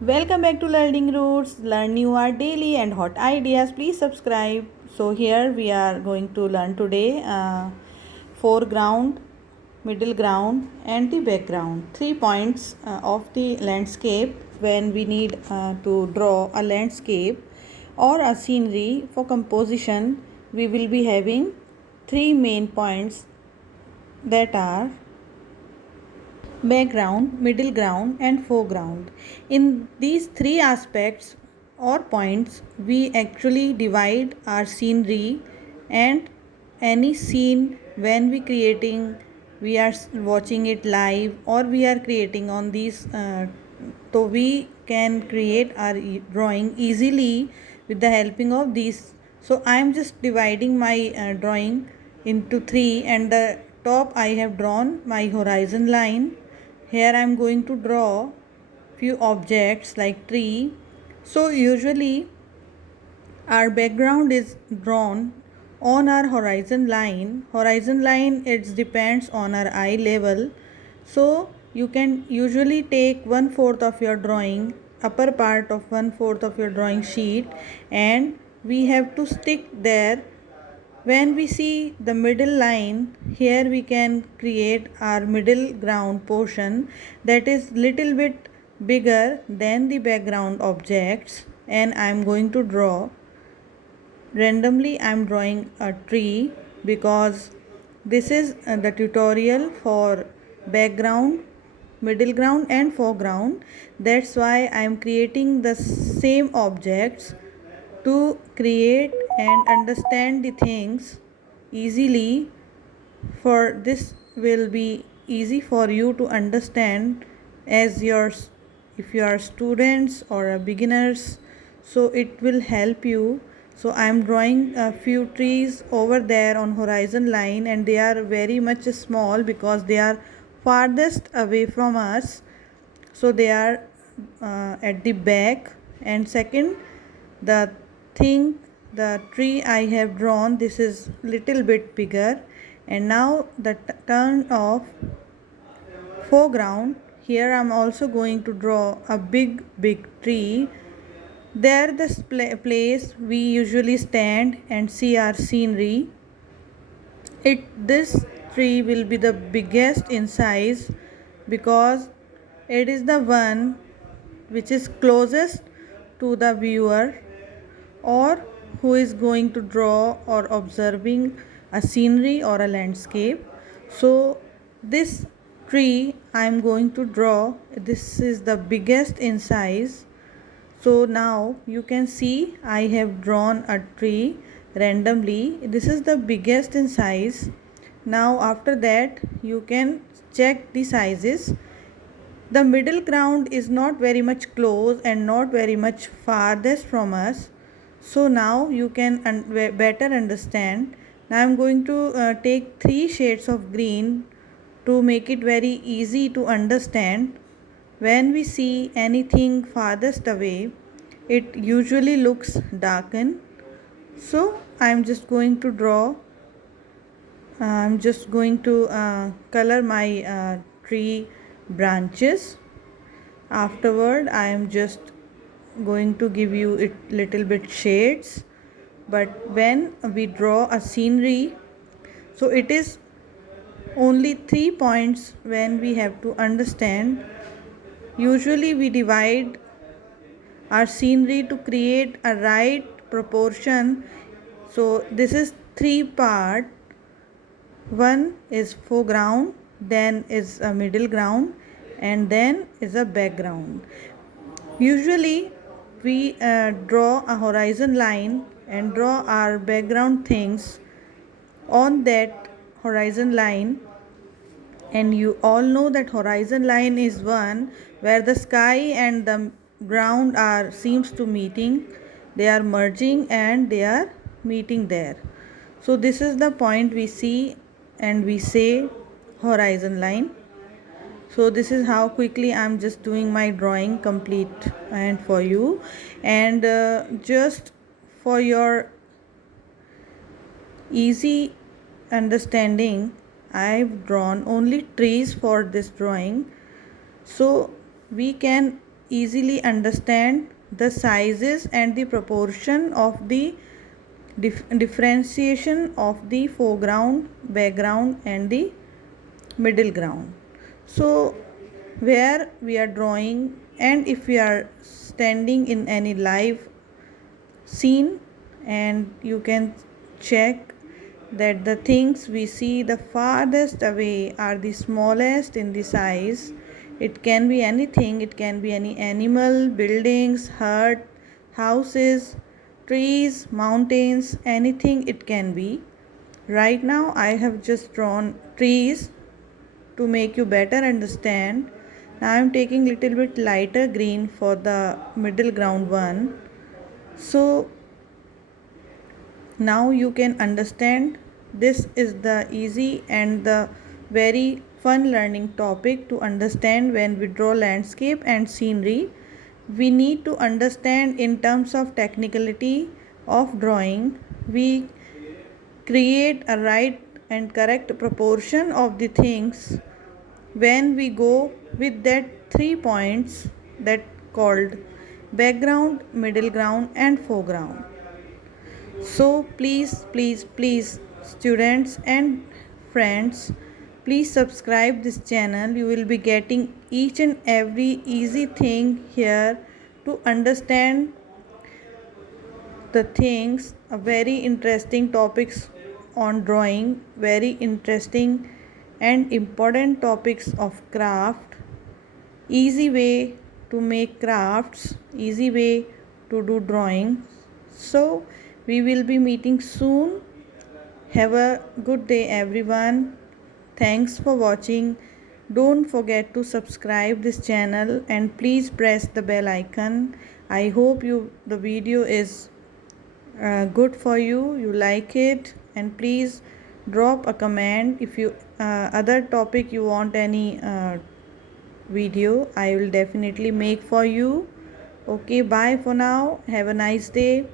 Welcome back to Learning Roots. Learn new art daily and hot ideas. Please subscribe. So here we are going to learn today foreground, middle ground, and the background. 3 points of the landscape when we need to draw a landscape or a scenery for composition. We will be having three main points that are background, middle ground, and foreground. In these three aspects or points, we actually divide our scenery and any scene when we are watching it live or we are creating on these. So we can create our drawing easily with the helping of these. So I am just dividing my drawing into three, and the top I have drawn my horizon line. Here I am going to draw few objects like tree. So usually our background is drawn on our horizon line it depends on our eye level. So you can usually take 1/4 of your drawing, upper part of 1/4 of your drawing sheet, and we have to stick there. When we see the middle line, here we can create our middle ground portion that is little bit bigger than the background objects, and I am going to draw randomly. I am drawing a tree because this is the tutorial for background, middle ground, and foreground. That's why I am creating the same objects to create and understand the things easily. For this will be easy for you to understand as yours if you are students or beginners, so it will help you. So I am drawing a few trees over there on horizon line, and they are very much small because they are farthest away from us. So they are at the back. And second, the thing, the tree I have drawn, this is little bit bigger. And now the turn of foreground. Here I am also going to draw a big tree. There the place we usually stand and see our scenery. This tree will be the biggest in size because it is the one which is closest to the viewer or who is going to draw or observing a scenery or a landscape. So this tree I am going to draw, this is the biggest in size. So now you can see I have drawn a tree randomly. This is the biggest in size. Now after that you can check the sizes. The middle ground is not very much close and not very much farthest from us. So now you can better understand. Now I am going to take three shades of green to make it very easy to understand. When we see anything farthest away, it usually looks darkened. So I am just going to draw. I'm just going to color my tree branches. Afterward, I am just going to give you it little bit shades. But when we draw a scenery, so it is only 3 points when we have to understand. Usually we divide our scenery to create a right proportion. So this is three part. One is foreground, then is a middle ground, and then is a background. Usually we draw a horizon line and draw our background things on that horizon line. And you all know that horizon line is one where the sky and the ground are seems to meeting, they are merging and they are meeting there. So this is the point we see and we say horizon line. So this is how quickly I'm just doing my drawing complete and for you. And just for your easy understanding, I've drawn only trees for this drawing. So we can easily understand the sizes and the proportion of the differentiation of the foreground, background and the middle ground. So where we are drawing, and if we are standing in any live scene, and you can check that the things we see the farthest away are the smallest in the size. It can be anything, it can be any animal, buildings, hut, houses, trees, mountains, anything it can be. Right now I have just drawn trees to make you better understand. Now I am taking little bit lighter green for the middle ground one. So now you can understand this is the easy and the very fun learning topic to understand. When we draw landscape and scenery, we need to understand in terms of technicality of drawing. We create a right and correct proportion of the things when we go with that 3 points that called background, middle ground and foreground. So please students and friends, please subscribe this channel. You will be getting each and every easy thing here to understand the things, a very interesting topics on drawing, very interesting and important topics of craft, easy way to make crafts, easy way to do drawing. So we will be meeting soon. Have a good day everyone. Thanks for watching. Don't forget to subscribe this channel and please press the bell icon. I hope the video is good for you, you like it, and please drop a comment if you other topic you want any video. I will definitely make for you. Okay, bye for now. Have a nice day.